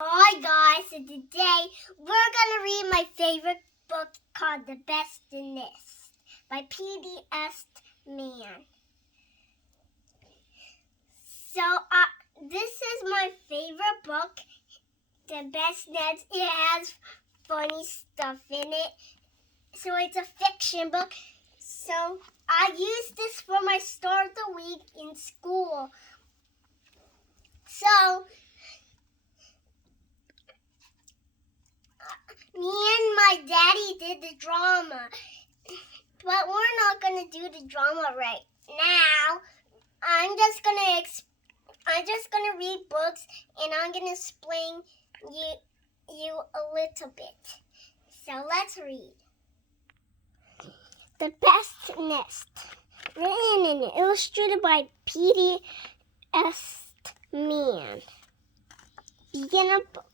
Hi guys, and today we're gonna read my favorite book called The Best in This by P.D.S. Man. So this is my favorite book, The Best in This. It has funny stuff in it. So it's a fiction book. So I use this for my start of the week in school. So me and my daddy did the drama. But we're not going to do the drama right now. I'm just going to read books and I'm going to explain you a little bit. So let's read. The Best Nest. Written and illustrated by P.D.S. Man. Beginner books.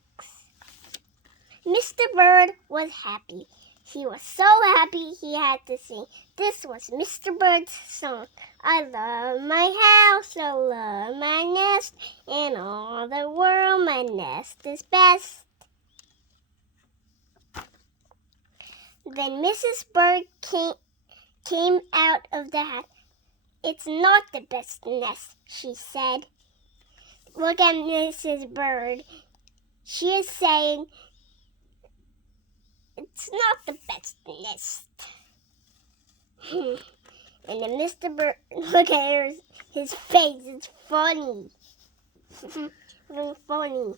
Mr. Bird was happy. He was so happy he had to sing. This was Mr. Bird's song. I love my house, I love my nest. In all the world, my nest is best. Then Mrs. Bird came out of the house. It's not the best nest, she said. Look at Mrs. Bird. She is saying, it's not the best nest. And then Mr. Bird, look at his face, it's funny. Really funny.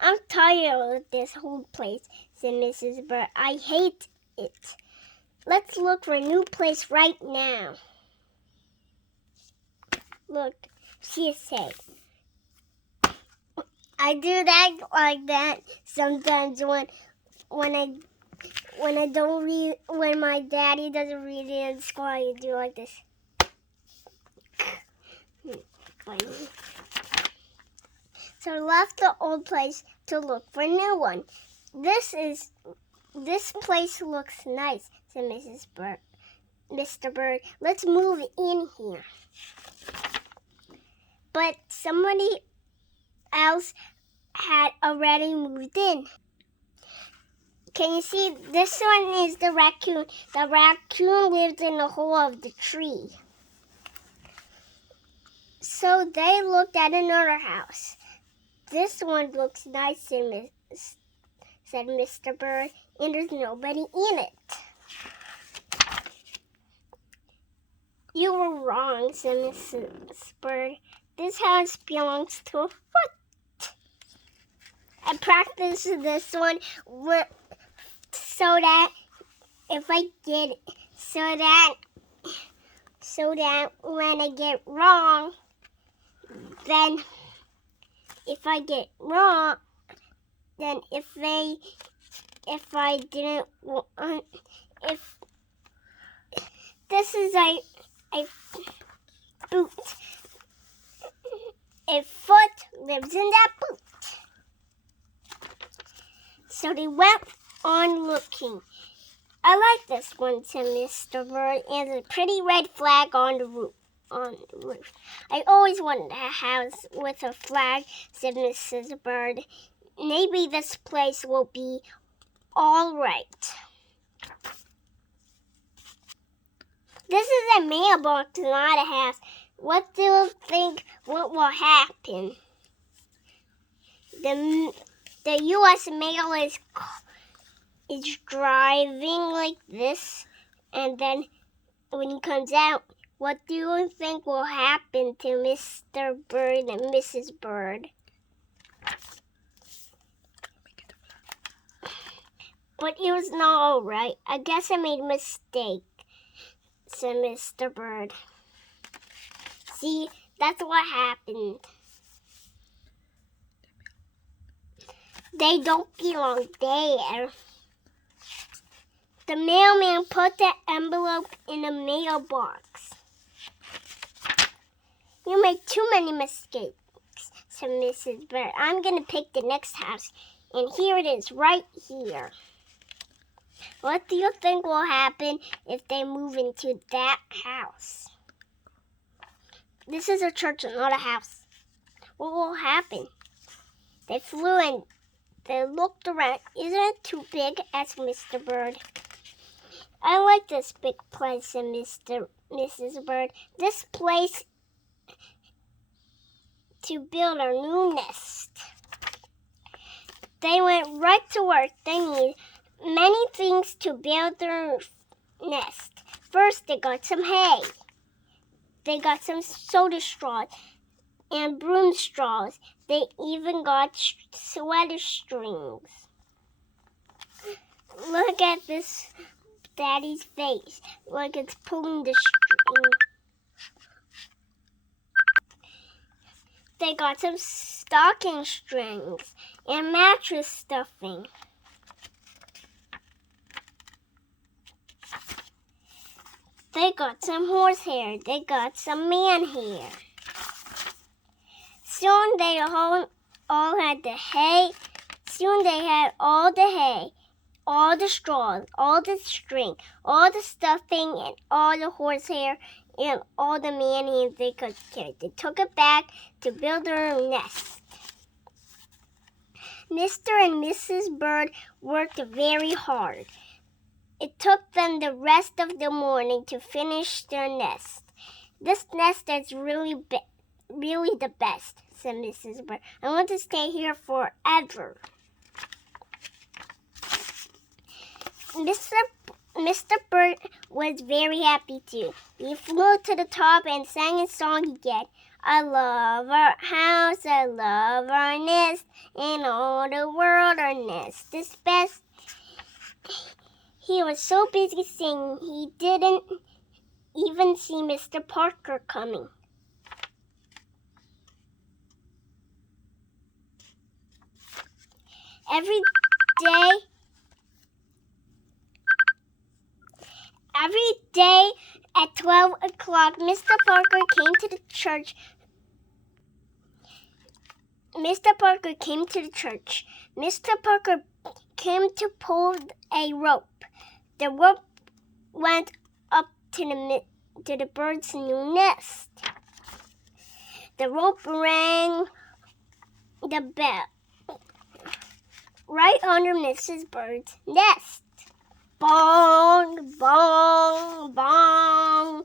I'm tired of this whole place, said Mrs. Bird. I hate it. Let's look for a new place right now. Look, she said. I do that like that sometimes when my daddy doesn't read it in school, I do like this. Funny. So I left the old place to look for a new one. This place looks nice, said Mr. Bird. Let's move in here. But somebody else had already moved in. Can you see? This one is the raccoon. The raccoon lived in the hole of the tree. So they looked at another house. This one looks nice, said Mr. Bird, and there's nobody in it. You were wrong, said Mrs. Bird. This house belongs to a foot. I practiced this one so that if I get it, so that when I get wrong, then if I get wrong, then if I didn't, if this is a boot, a foot lives in that boot. So they went on looking. I like this one, said Mr. Bird, and a pretty red flag on the roof. I always wanted a house with a flag, said Mrs. Bird. Maybe this place will be all right. This is a mailbox, not a house. What do you think what will happen? The U.S. mail is driving like this, and then when he comes out, what do you think will happen to Mr. Bird and Mrs. Bird? But it was not all right. I guess I made a mistake, said Mr. Bird. See, that's what happened. They don't belong there. The mailman put the envelope in the mailbox. You made too many mistakes, said Mrs. Bird. I'm going to pick the next house, and here it is, right here. What do you think will happen if they move into that house? This is a church and not a house. What will happen? They flew and they looked around. Isn't it too big? Asked Mr. Bird. I like this big place, said Mrs. Bird. This place to build our new nest. They went right to work. They needed many things to build their nest. First, they got some hay. They got some soda straws and broom straws. They even got sweater strings. Look at this Daddy's face, like it's pulling the string. They got some stocking strings and mattress stuffing. They got some horsehair. They got some man hair. Soon they all had the hay. Soon they had all the hay, all the straws, all the string, all the stuffing, and all the horsehair, and all the man hair they could carry. They took it back to build their nest. Mr. and Mrs. Bird worked very hard. It took them the rest of the morning to finish their nest. This nest is really the best, said Mrs. Bird. I want to stay here forever. Mr. Bird was very happy too. He flew to the top and sang a song again. I love our house, I love our nest, in all the world our nest is best. He was so busy singing, he didn't even see Mr. Parker coming. Every day at 12 o'clock, Mr. Parker came to the church. Mr. Parker came to pull a rope. The rope went up to the bird's new nest. The rope rang the bell right under Mrs. Bird's nest. Bong, bong, bong.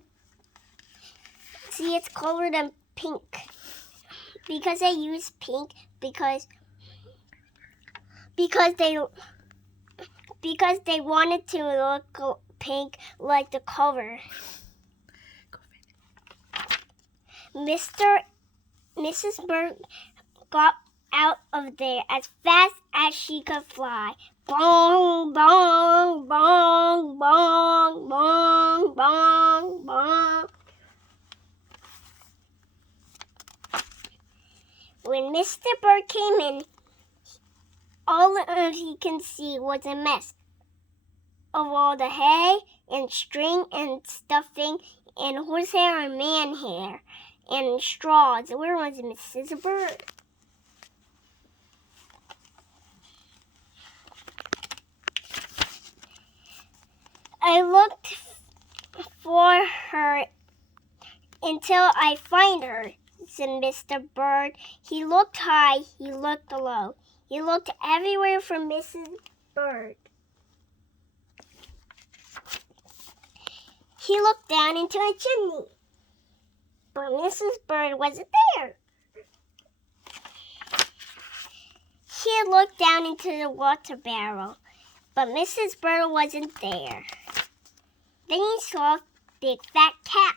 See, it's colored in pink. Because I use pink because they wanted to look pink like the cover. Mrs. Bird got out of there as fast as she could fly. Bong, bong, bong, bong, bong, bong, bong. When Mr. Bird came in, all he can see was a mess of all the hay and string and stuffing and horsehair and man hair and straws. Where was Mrs. Bird? I looked for her until I find her, said Mr. Bird. He looked high, he looked low. He looked everywhere for Mrs. Bird. He looked down into a chimney, but Mrs. Bird wasn't there. He looked down into the water barrel, but Mrs. Bird wasn't there. Then he saw a big fat cat.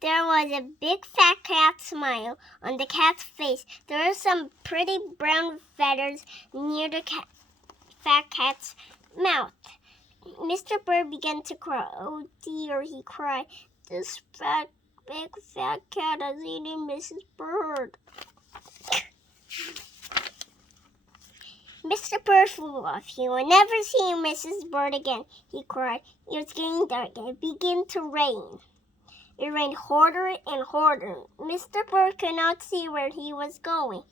There was a big fat cat smile on the cat's face. There were some pretty brown feathers near the fat cat's mouth. Mr. Bird began to cry. Oh dear, he cried. This big fat cat has eaten Mrs. Bird. Mr. Bird flew off. He will never see Mrs. Bird again, he cried. It was getting dark and it began to rain. It rained harder and harder. Mr. Bird could not see where he was going.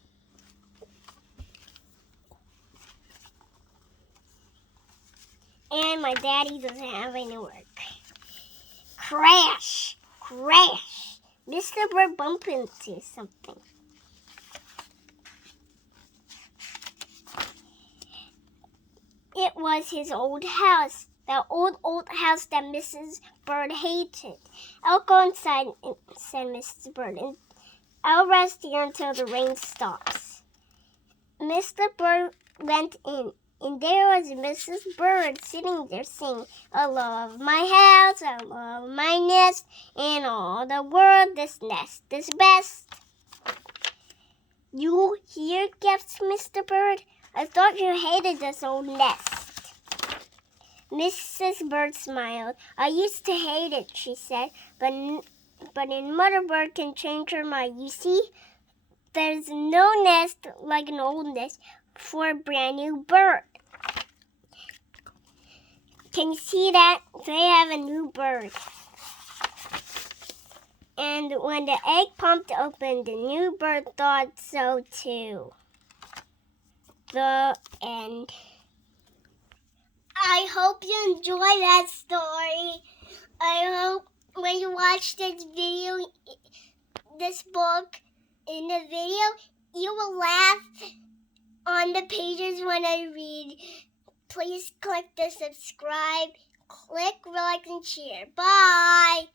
And my daddy doesn't have any work. Crash! Crash! Mr. Bird bumped into something. was his old house. The old house that Mrs. Bird hated. "I'll go inside," said Mrs. Bird, "and I'll rest here until the rain stops." Mr. Bird went in, and there was Mrs. Bird sitting there saying, "I love my house, I love my nest, and all the world this nest is best." "You here?" gasped Mr. Bird. "I thought you hated this old nest." Mrs. Bird smiled. "I used to hate it," she said, but then Mother Bird can change her mind. You see, there's no nest like an old nest for a brand new bird. Can you see that? They have a new bird. And when the egg popped open, the new bird thought so too. The end. I hope you enjoy that story. I hope when you watch this book in the video, you will laugh on the pages when I read. Please click the subscribe, click like and share. Bye.